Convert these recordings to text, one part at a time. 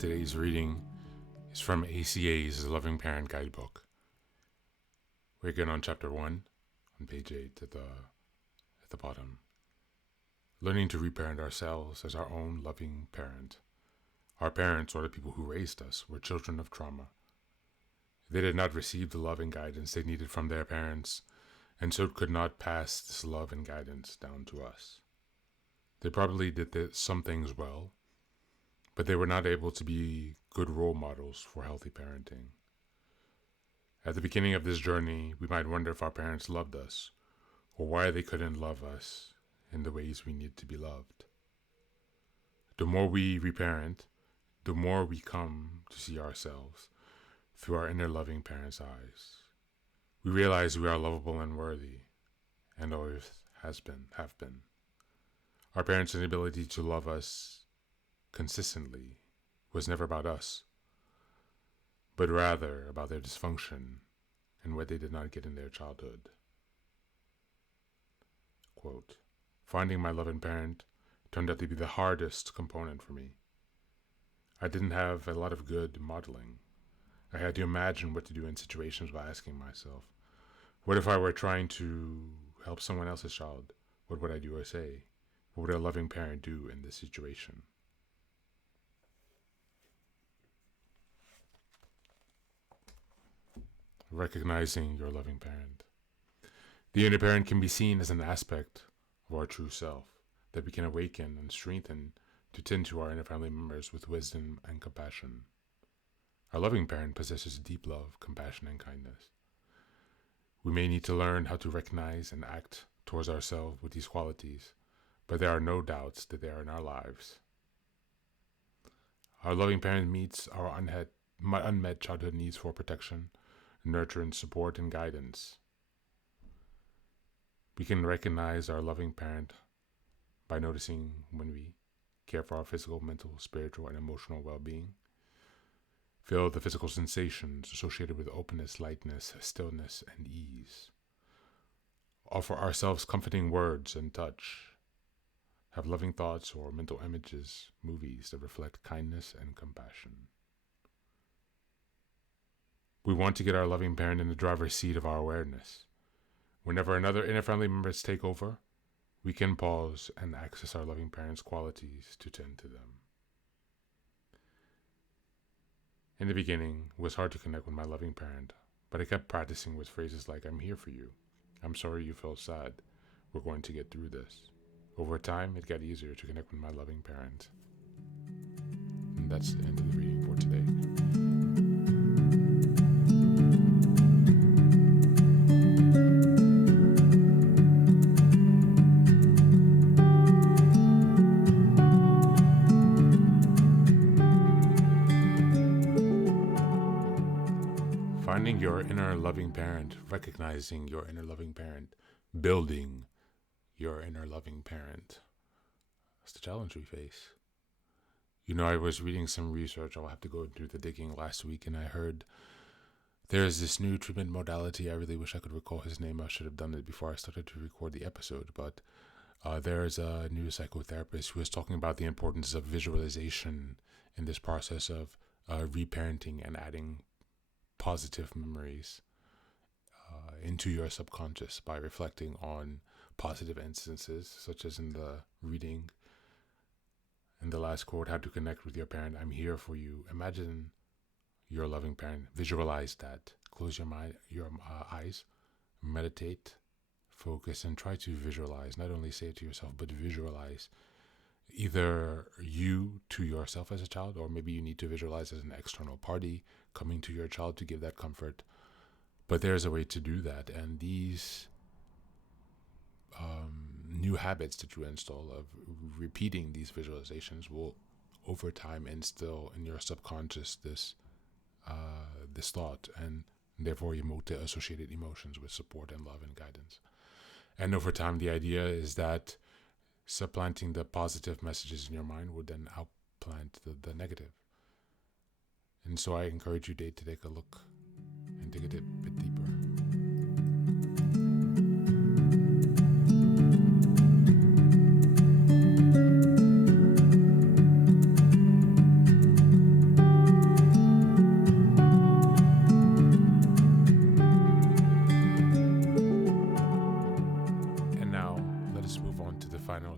Today's reading is from ACA's Loving Parent Guidebook. We're again on Chapter 1, on page 8 at the bottom. Learning to reparent ourselves as our own loving parent. Our parents, or the people who raised us, were children of trauma. They did not receive the love and guidance they needed from their parents, and so could not pass this love and guidance down to us. They probably did some things well, but they were not able to be good role models for healthy parenting. At the beginning of this journey, we might wonder if our parents loved us, or why they couldn't love us in the ways we need to be loved. The more we reparent, the more we come to see ourselves through our inner loving parent's eyes. We realize we are lovable and worthy, and always have been. Our parents' inability to love us consistently was never about us, but rather about their dysfunction and what they did not get in their childhood. Quote, finding my loving parent turned out to be the hardest component for me. I didn't have a lot of good modeling. I had to imagine what to do in situations by asking myself, what if I were trying to help someone else's child? What would I do or say? What would a loving parent do in this situation? Recognizing your loving parent. The inner parent can be seen as an aspect of our true self that we can awaken and strengthen to tend to our inner family members with wisdom and compassion. Our loving parent possesses deep love, compassion, and kindness. We may need to learn how to recognize and act towards ourselves with these qualities, but there are no doubts that they are in our lives. Our loving parent meets our unmet childhood needs for protection, nurture, and support, and guidance. We can recognize our loving parent by noticing when we care for our physical, mental, spiritual, and emotional well-being. Feel the physical sensations associated with openness, lightness, stillness, and ease. Offer ourselves comforting words and touch. Have loving thoughts or mental images, movies that reflect kindness and compassion. We want to get our loving parent in the driver's seat of our awareness. Whenever another inner family members take over, we can pause and access our loving parent's qualities to tend to them. In the beginning, it was hard to connect with my loving parent, but I kept practicing with phrases like, I'm here for you. I'm sorry you felt sad. We're going to get through this. Over time, it got easier to connect with my loving parent. And that's the end of the reading for today. Finding your inner loving parent, recognizing your inner loving parent, building your inner loving parent. That's the challenge we face. I was reading some research. I'll have to go through the digging last week, and I heard there's this new treatment modality. I really wish I could recall his name. I should have done it before I started to record the episode, but there's a new psychotherapist who is talking about the importance of visualization in this process of reparenting and adding positive memories into your subconscious by reflecting on positive instances, such as in the reading. In the last quote, how to connect with your parent. I'm here for you. Imagine your loving parent. Visualize that. Close your eyes, meditate, focus, and try to visualize. Not only say it to yourself, but visualize either you to yourself as a child, or maybe you need to visualize as an external party coming to your child to give that comfort. But there's a way to do that, and these new habits that you install of repeating these visualizations will over time instill in your subconscious this thought, and therefore emote the associated emotions with support and love and guidance. And over time, the idea is that supplanting the positive messages in your mind would then outplant the negative. And so I encourage you today to take a look and dig a bit deeper.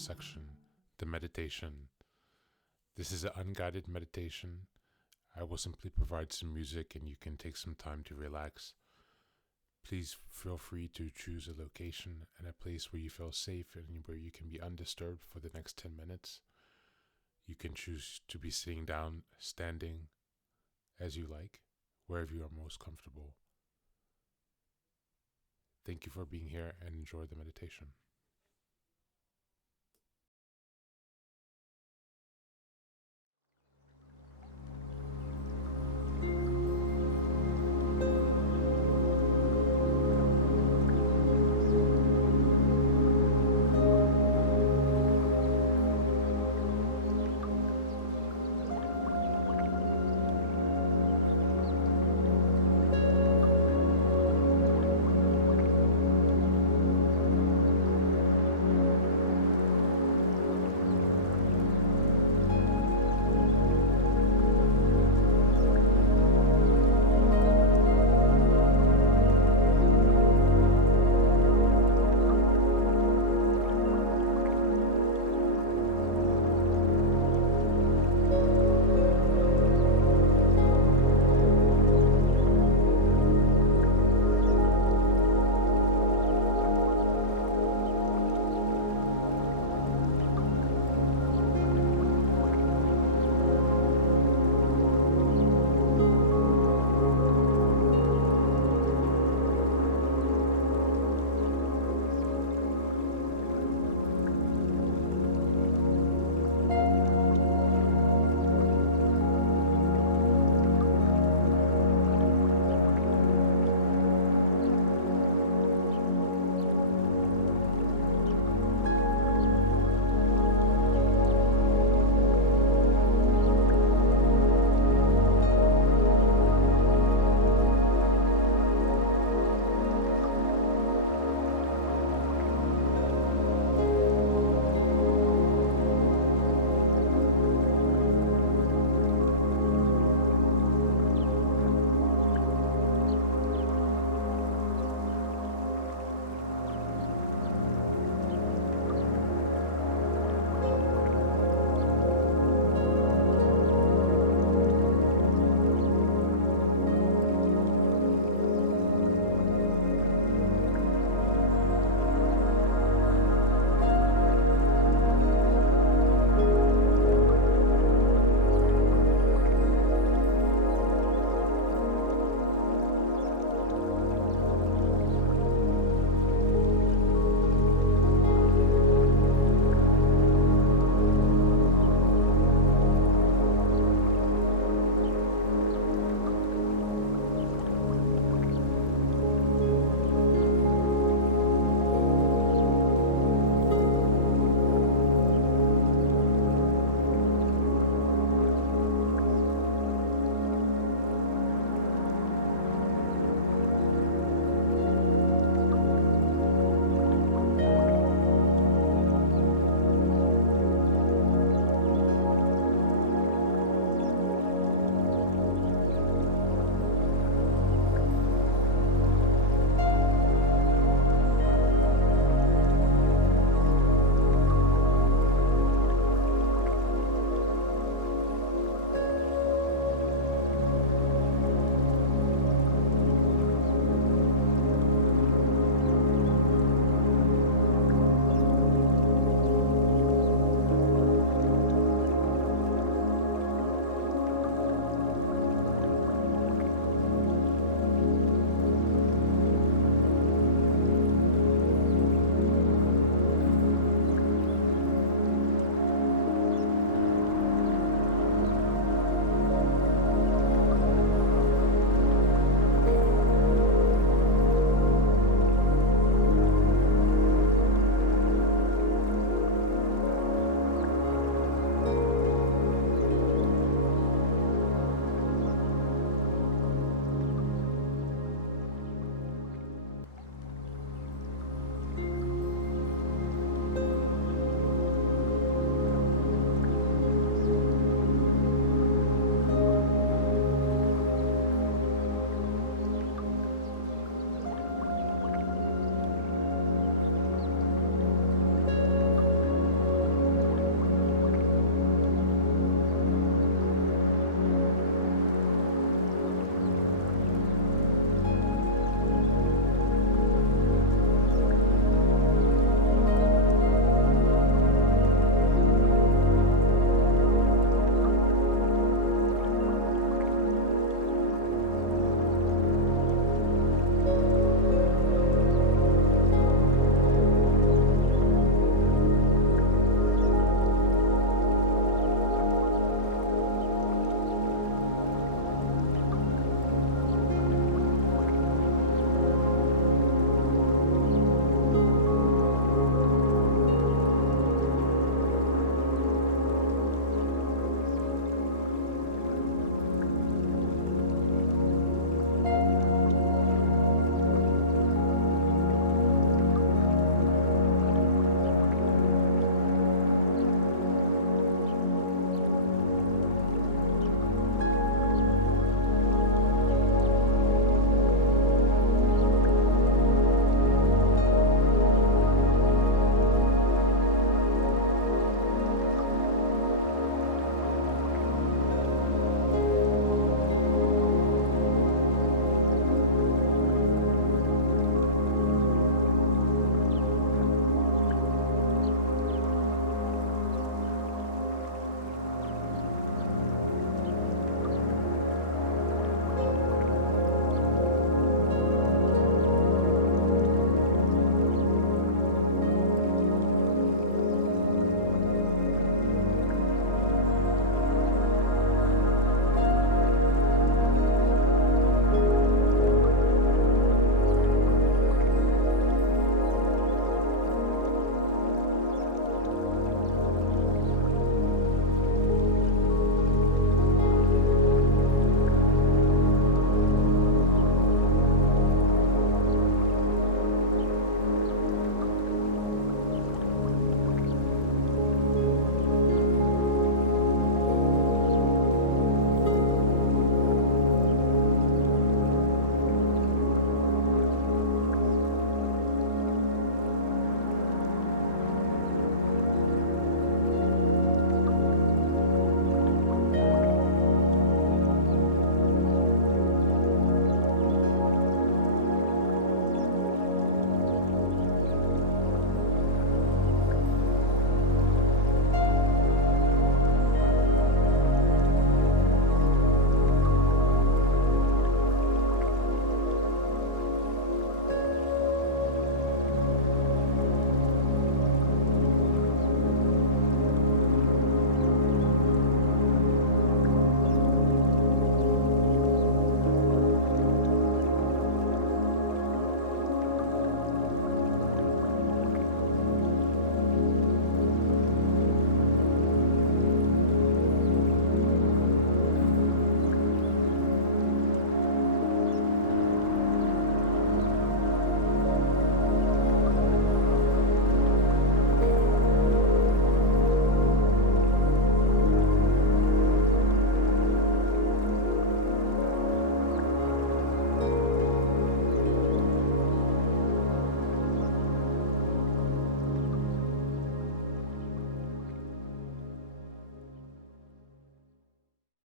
section, the meditation. This is an unguided meditation. I will simply provide some music and you can take some time to relax. Please feel free to choose a location and a place where you feel safe and where you can be undisturbed for the next 10 minutes. You can choose to be sitting down, standing, as you like, wherever you are most comfortable. Thank you for being here and enjoy the meditation.